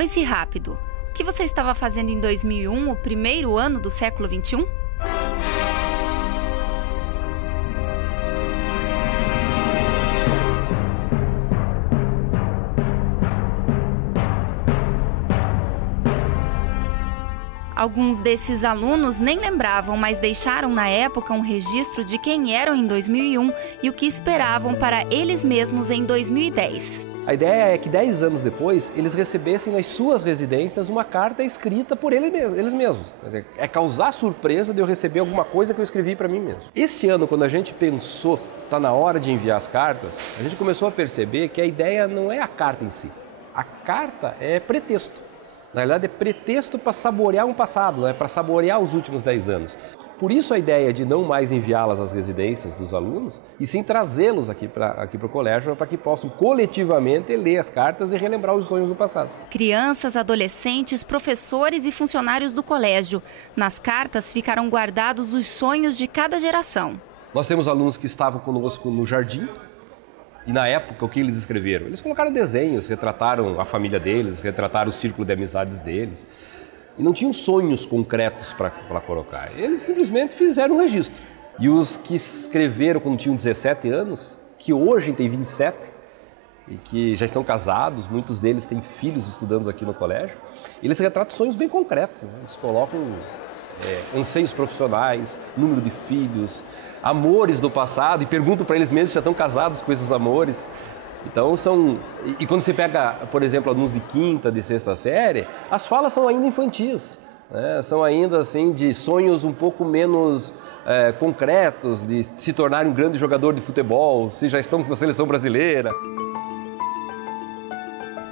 Pense rápido. O que você estava fazendo em 2001, o primeiro ano do século XXI? Alguns desses alunos nem lembravam, mas deixaram na época um registro de quem eram em 2001 e o que esperavam para eles mesmos em 2010. A ideia é que 10 anos depois, eles recebessem nas suas residências uma carta escrita por eles mesmos. É causar surpresa de eu receber alguma coisa que eu escrevi para mim mesmo. Esse ano, quando a gente pensou, está na hora de enviar as cartas, a gente começou a perceber que a ideia não é a carta em si. A carta é pretexto. Na verdade, é pretexto para saborear um passado, para saborear os últimos 10 anos. Por isso a ideia de não mais enviá-las às residências dos alunos, e sim trazê-los aqui para o colégio para que possam coletivamente ler as cartas e relembrar os sonhos do passado. Crianças, adolescentes, professores e funcionários do colégio. Nas cartas ficaram guardados os sonhos de cada geração. Nós temos alunos que estavam conosco no jardim. E na época, o que eles escreveram? Eles colocaram desenhos, retrataram a família deles, retrataram o círculo de amizades deles. E não tinham sonhos concretos para colocar. Eles simplesmente fizeram um registro. E os que escreveram quando tinham 17 anos, que hoje têm 27, e que já estão casados, muitos deles têm filhos estudando aqui no colégio, eles retratam sonhos bem concretos. Eles colocam anseios profissionais, número de filhos, amores do passado, e perguntam para eles mesmos se já estão casados com esses amores. Então e quando você pega, por exemplo, alunos de quinta, de sexta série, as falas são ainda infantis, né? São ainda assim de sonhos um pouco menos concretos, de se tornar um grande jogador de futebol, se já estamos na seleção brasileira.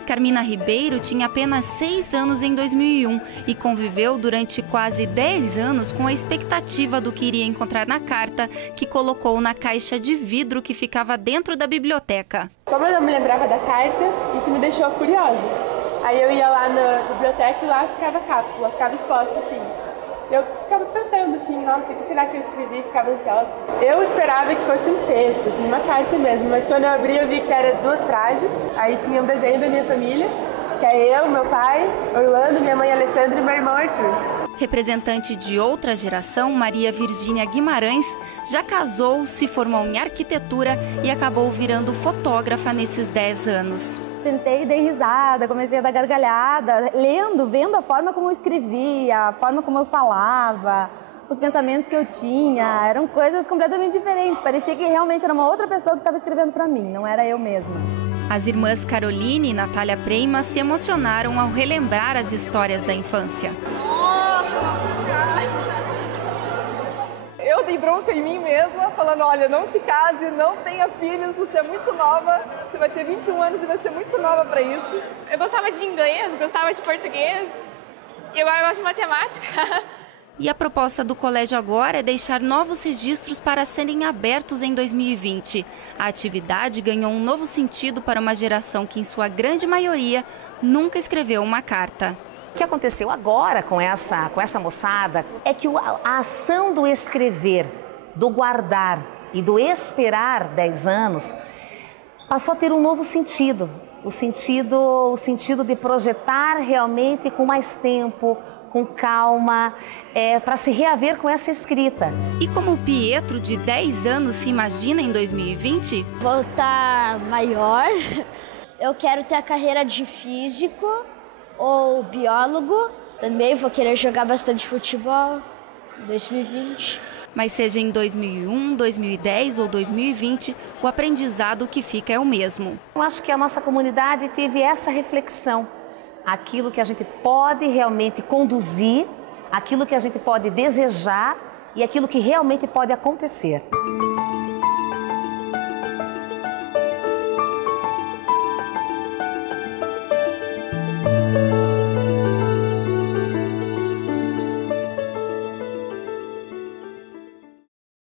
Carmina Ribeiro tinha apenas 6 anos em 2001 e conviveu durante quase 10 anos com a expectativa do que iria encontrar na carta que colocou na caixa de vidro que ficava dentro da biblioteca. Como eu não me lembrava da carta, isso me deixou curiosa. Aí eu ia lá na biblioteca e lá ficava a cápsula, ficava exposta assim. Eu ficava pensando assim, nossa, o que será que eu escrevi? Ficava ansiosa. Eu esperava que fosse um texto, assim, uma carta mesmo, mas quando eu abri eu vi que era 2 frases. Aí tinha um desenho da minha família, que é eu, meu pai, Orlando, minha mãe Alessandra e meu irmão Arthur. Representante de outra geração, Maria Virgínia Guimarães já casou, se formou em arquitetura e acabou virando fotógrafa nesses 10 anos. Sentei e dei risada, comecei a dar gargalhada, vendo a forma como eu escrevia, a forma como eu falava, os pensamentos que eu tinha, eram coisas completamente diferentes. Parecia que realmente era uma outra pessoa que estava escrevendo para mim, não era eu mesma. As irmãs Caroline e Natália Preima se emocionaram ao relembrar as histórias da infância. Nossa casa! Eu dei bronca em mim mesma, falando, olha, não se case, não tenha filhos, você é muito nova, você vai ter 21 anos e vai ser muito nova para isso. Eu gostava de inglês, gostava de português e agora eu gosto de matemática. E a proposta do colégio agora é deixar novos registros para serem abertos em 2020. A atividade ganhou um novo sentido para uma geração que, em sua grande maioria, nunca escreveu uma carta. O que aconteceu agora com essa moçada é que a ação do escrever, do guardar e do esperar 10 anos passou a ter um novo sentido. O sentido de projetar realmente com mais tempo, com calma, para se reaver com essa escrita. E como o Pietro, de 10 anos, se imagina em 2020? Voltar maior, eu quero ter a carreira de físico ou biólogo. Também vou querer jogar bastante futebol em 2020. Mas seja em 2001, 2010 ou 2020, o aprendizado que fica é o mesmo. Eu acho que a nossa comunidade teve essa reflexão. Aquilo que a gente pode realmente conduzir, aquilo que a gente pode desejar e aquilo que realmente pode acontecer.